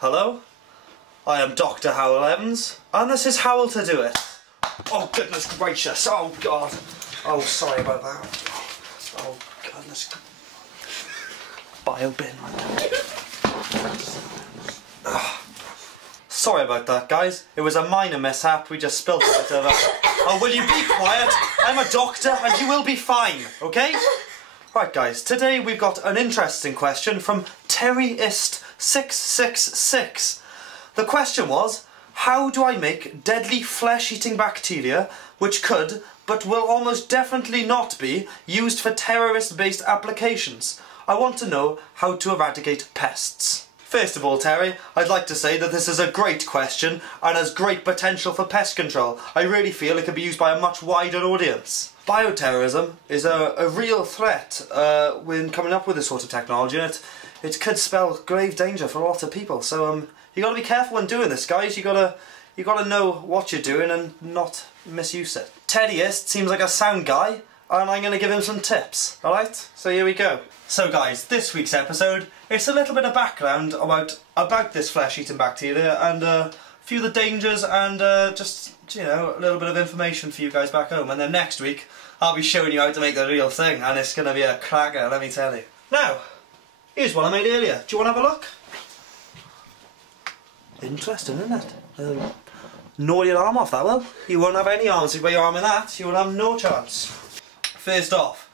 Hello? I am Dr. Howell Evans, and this is Howell to do it. Oh goodness gracious, oh god. Oh, sorry about that. Oh goodness. Bio bin. Sorry about that, guys. It was a minor mishap, we just spilled a bit of it. Oh, will you be quiet? I'm a doctor and you will be fine, okay? Right guys, today we've got an interesting question from Terryist666. The question was, how do I make deadly flesh-eating bacteria which could, but will almost definitely not be, used for terrorist-based applications? I want to know how to eradicate pests. First of all, Terry, I'd like to say that this is a great question and has great potential for pest control. I really feel it could be used by a much wider audience. Bioterrorism is a real threat when coming up with this sort of technology, and it could spell grave danger for a lot of people. So you got to be careful when doing this, guys. You got to know what you're doing and not misuse it. Terryist seems like a sound guy, and I'm going to give him some tips. All right? So here we go. So guys, this week's episode, it's a little bit of background about this flesh-eating bacteria and a few of the dangers and just, you know, a little bit of information for you guys back home. And then next week, I'll be showing you how to make the real thing, and it's going to be a cracker, let me tell you. Now, here's one I made earlier. Do you want to have a look? Interesting, isn't it? Gnaw your arm off, that will. You won't have any arms if you put your arm in that. You will have no chance. First off,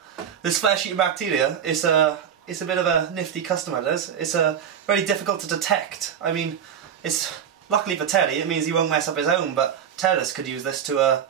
this flesh-eating bacteria is a bit of a nifty customer, it is. It's very difficult to detect. I mean, luckily for Terry, it means he won't mess up his own, but terrorists could use this to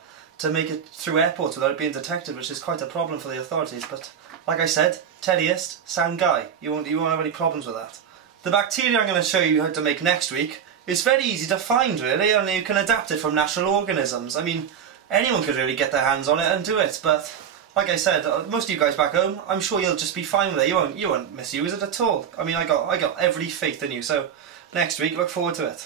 make it through airports without it being detected, which is quite a problem for the authorities. But like I said, Terryist, sound guy. You won't have any problems with that. The bacteria I'm going to show you how to make next week is very easy to find, really, and you can adapt it from natural organisms. I mean, anyone could really get their hands on it and do it, but like I said, most of you guys back home, I'm sure you'll just be fine with it. You won't misuse it at all. I mean, I got every faith in you, so next week, look forward to it.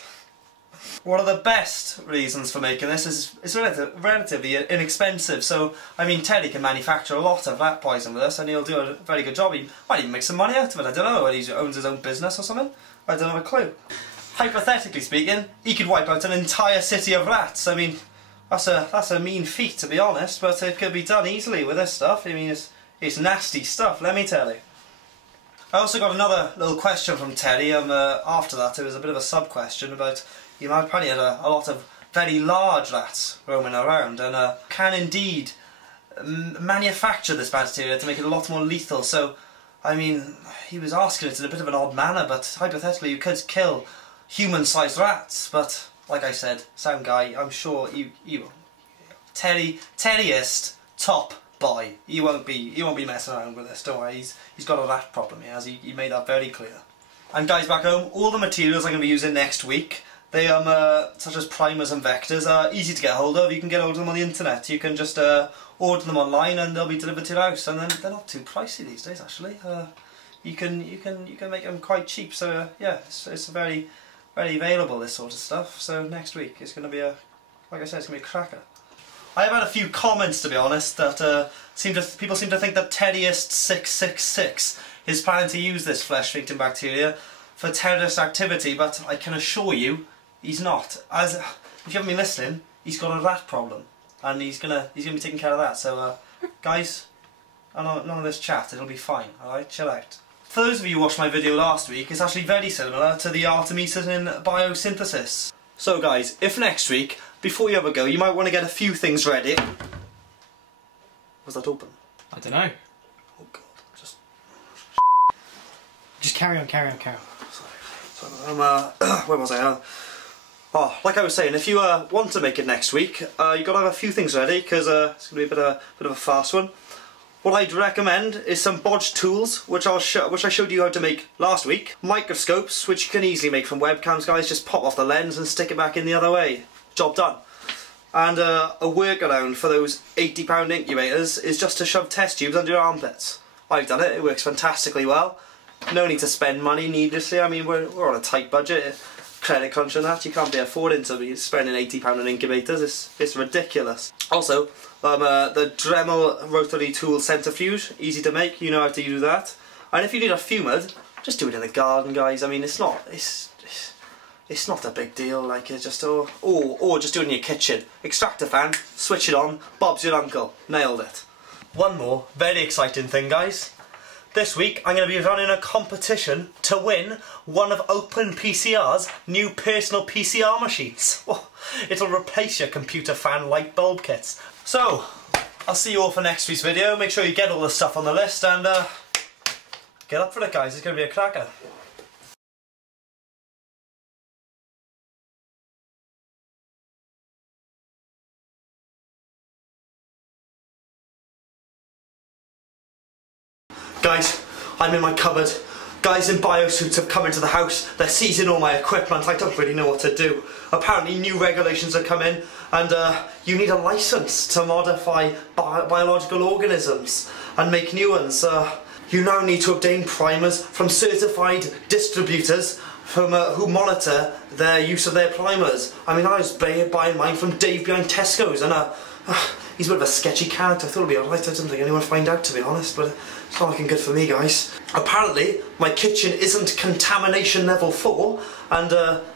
One of the best reasons for making this is it's relatively inexpensive. So, I mean, Terry can manufacture a lot of rat poison with us, and he'll do a very good job. He might even make some money out of it. I don't know, whether he owns his own business or something. I don't have a clue. Hypothetically speaking, he could wipe out an entire city of rats. I mean, that's a mean feat, to be honest, but it could be done easily with this stuff. I mean, it's nasty stuff, let me tell you. I also got another little question from Terry. After that, it was a bit of a sub-question about, you might apparently had a lot of very large rats roaming around, and can indeed manufacture this bacteria to make it a lot more lethal. So, I mean, he was asking it in a bit of an odd manner, but hypothetically you could kill human-sized rats. But like I said, sound guy, I'm sure you Terryist, top boy. He won't be messing around with this. Don't worry. He's got a rat problem. He made that very clear. And guys back home, all the materials I'm going to be using next week, they such as primers and vectors, are easy to get hold of. You can get hold of them on the internet. You can just order them online and they'll be delivered to your house. And then they're not too pricey these days, actually. You can make them quite cheap. So yeah, it's very available, this sort of stuff. So next week it's going to be like I said, it's going to be a cracker. I have had a few comments, to be honest, that people seem to think that Terryist666 is planning to use this flesh-eating bacteria for terrorist activity, but I can assure you he's not. If you haven't been listening, he's got a rat problem, and he's gonna be taking care of that. So guys, none of this chat, it'll be fine. Alright, chill out. For those of you who watched my video last week, it's actually very similar to the Artemisinin biosynthesis. So guys, if next week, before you ever go, you might want to get a few things ready. Was that open? I don't know. Oh god, just carry on. Sorry, where was I? Oh, like I was saying, if you want to make it next week, you've got to have a few things ready, because it's going to be a bit of a fast one. What I'd recommend is some bodged tools, which I showed you how to make last week. Microscopes, which you can easily make from webcams, guys. Just pop off the lens and stick it back in the other way. Job done. And a workaround for those £80 incubators is just to shove test tubes under your armpits. I've done it. It works fantastically well. No need to spend money needlessly. I mean, we're on a tight budget. Credit crunch and that. You can't be affording to be spending £80 on incubators. It's ridiculous. Also, the Dremel rotary tool centrifuge, easy to make. You know how to use that. And if you need a fumer, just do it in the garden, guys. I mean, it's not a big deal, like it just, or just do it in your kitchen. Extractor fan, switch it on, Bob's your uncle. Nailed it. One more very exciting thing, guys. This week I'm going to be running a competition to win one of OpenPCR's new personal PCR machines. Oh, it'll replace your computer fan light bulb kits. So, I'll see you all for next week's video. Make sure you get all the stuff on the list and get up for it, guys. It's going to be a cracker. Guys, I'm in my cupboard. Guys in biosuits have come into the house. They're seizing all my equipment. I don't really know what to do. Apparently new regulations have come in and you need a license to modify biological organisms and make new ones. You now need to obtain primers from certified distributors who monitor their use of their primers. I mean, I was buying mine from Dave behind Tesco's and he's a bit of a sketchy character. I thought it'd be alright. I didn't think anyone would find out, to be honest, but it's not looking good for me, guys. Apparently, my kitchen isn't contamination level 4, and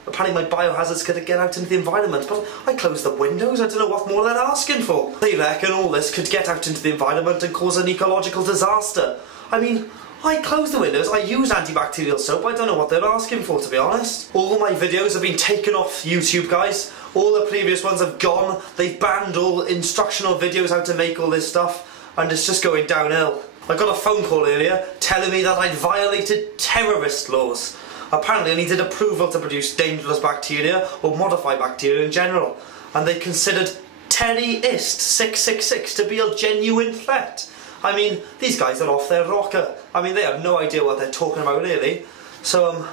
apparently my biohazards could get out into the environment, but I closed the windows. I don't know what more they're asking for. They reckon all this could get out into the environment and cause an ecological disaster. I mean, I closed the windows, I used antibacterial soap, I don't know what they're asking for, to be honest. All my videos have been taken off YouTube, guys. All the previous ones have gone. They've banned all instructional videos how to make all this stuff, and it's just going downhill. I got a phone call earlier telling me that I'd violated terrorist laws. Apparently I needed approval to produce dangerous bacteria or modify bacteria in general, and they considered Terrorist 666 to be a genuine threat. I mean, these guys are off their rocker. I mean, they have no idea what they're talking about, really. So,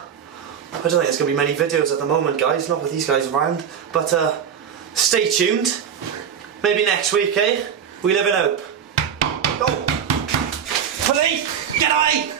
I don't think there's going to be many videos at the moment, guys, not with these guys around. But, stay tuned. Maybe next week, eh? We live in hope. Go! Police! Get away!